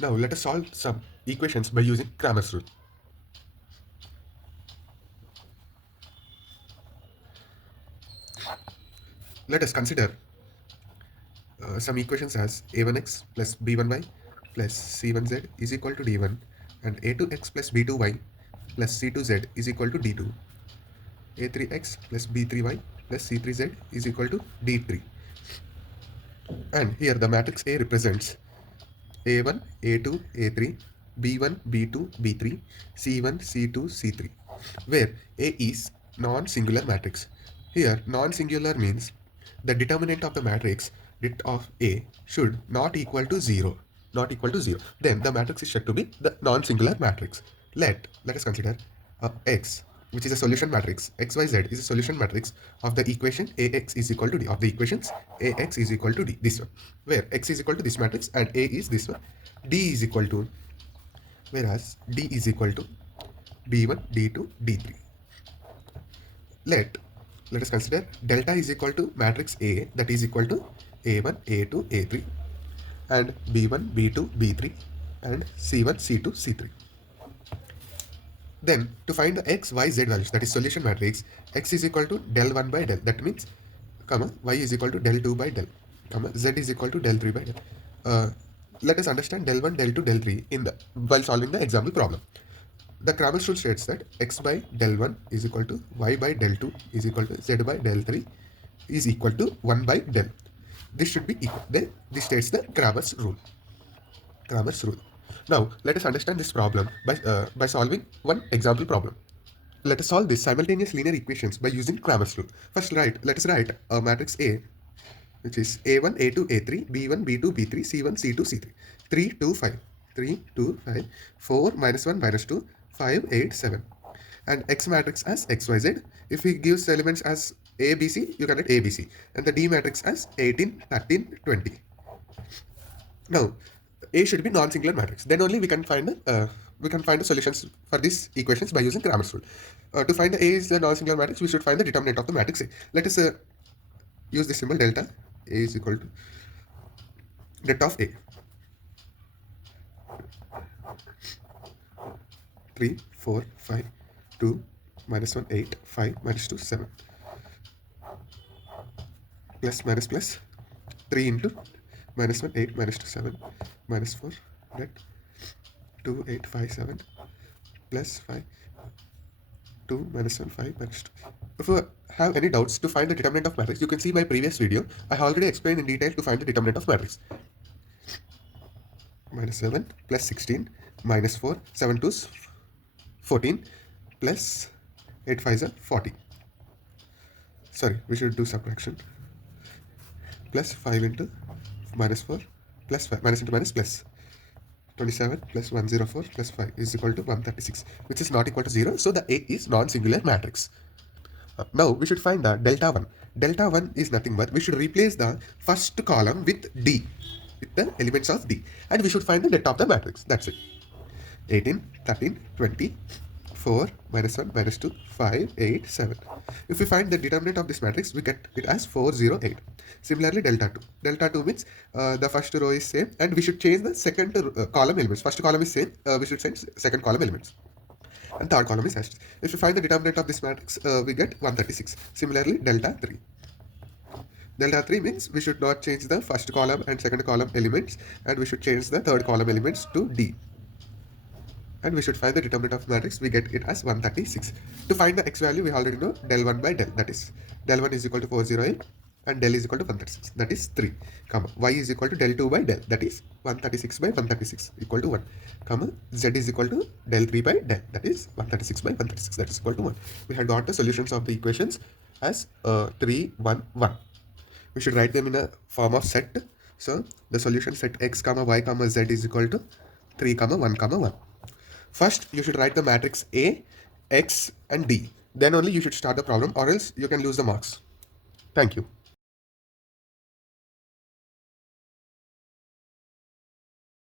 Now let us solve some equations by using Cramer's rule. Let us consider some equations as a1x plus b1y plus c1z is equal to d1 and a2x plus b2y plus c2z is equal to d2, a3x plus b3y plus c3z is equal to d3. And here the matrix A represents a1, a2, a3, b1, b2, b3, c1, c2, c3, where A is non-singular matrix. Here, non-singular means the determinant of the matrix det of A should not equal to 0. Not equal to 0. Then the matrix is said to be the non-singular matrix. Let us consider X, which is a solution matrix. XYZ is a solution matrix of the equation AX is equal to D, of the equations AX is equal to D, this one, where X is equal to this matrix and A is this one, D is equal to, whereas D is equal to D1, D2, D3. Let us consider delta is equal to matrix A, that is equal to A1, A2, A3 and B1, B2, B3 and C1, C2, C3. Then to find the x, y, z values, that is solution matrix, x is equal to del 1 by del, that means, comma, y is equal to del 2 by del, comma, z is equal to del 3 by del. Let us understand del 1, del 2, del 3 while solving the example problem. The Cramers rule states that x by del 1 is equal to y by del 2 is equal to z by del 3 is equal to 1 by del. This should be equal. Then this states the Cramers rule. Cramers rule. Now let us understand this problem by solving one example problem. Let us solve this simultaneous linear equations by using Cramers rule. First, let us write a matrix A, which is A1, A2, A3, B1, B2, B3, C1, C2, C3. 3, 2, 5. 3, 2, 5. 4, minus 1, minus 2. 5, 8, 7. And X matrix as XYZ. If we give elements as A, B, C, you can write A, B, C. And the D matrix as 18, 13, 20. Now, A should be non-singular matrix. Then only we can find the solutions for these equations by using Cramer's rule. To find the A is the non-singular matrix, we should find the determinant of the matrix A. Let us use the symbol delta. A is equal to det of A. 3, 4, 5, 2, minus 1, 8, 5, minus 2, 7. Plus, minus, plus. 3 into minus 1, 8, minus 2, 7, minus 4, that 2, 8, 5, 7, plus 5, 2, minus 1, 5, minus 2. If you have any doubts to find the determinant of matrix, you can see my previous video. I already explained in detail to find the determinant of matrix. Minus 7, plus 16, minus 4, 7 2s, 14, plus 8 5s are 40. Sorry, we should do subtraction. Plus 5 into minus 4 plus 5, minus into minus plus 27 plus 104 plus 5 is equal to 136, which is not equal to 0. So the A is non-singular matrix. Now we should find the delta 1. Delta 1 is nothing but we should replace the first column with D, with the elements of D, and we should find the det of the matrix. That's it. 18, 13, 20, 4, minus 1, minus 2, 5, 8, 7. If we find the determinant of this matrix, we get it as 4, 0, 8. Similarly, delta 2. Delta 2 means the first row is same, and we should change the second column elements. First column is same, we should change second column elements. And third column is hashed. If we find the determinant of this matrix, we get 136. Similarly, delta 3. Delta 3 means we should not change the first column and second column elements, and we should change the third column elements to D. And we should find the determinant of matrix, we get it as 136. To find the x value, we already know del 1 by del, that is del 1 is equal to 408 and del is equal to 136, that is 3, comma, y is equal to del 2 by del, that is 136 by 136 equal to 1, comma, z is equal to del 3 by del, that is 136 by 136, that is equal to 1. We had got the solutions of the equations as 3, 1, 1. We should write them in a form of set. So the solution set x, comma, y, comma, z is equal to 3, comma, 1, comma, 1. First, you should write the matrix A, X, and D. Then only you should start the problem, or else you can lose the marks. Thank you.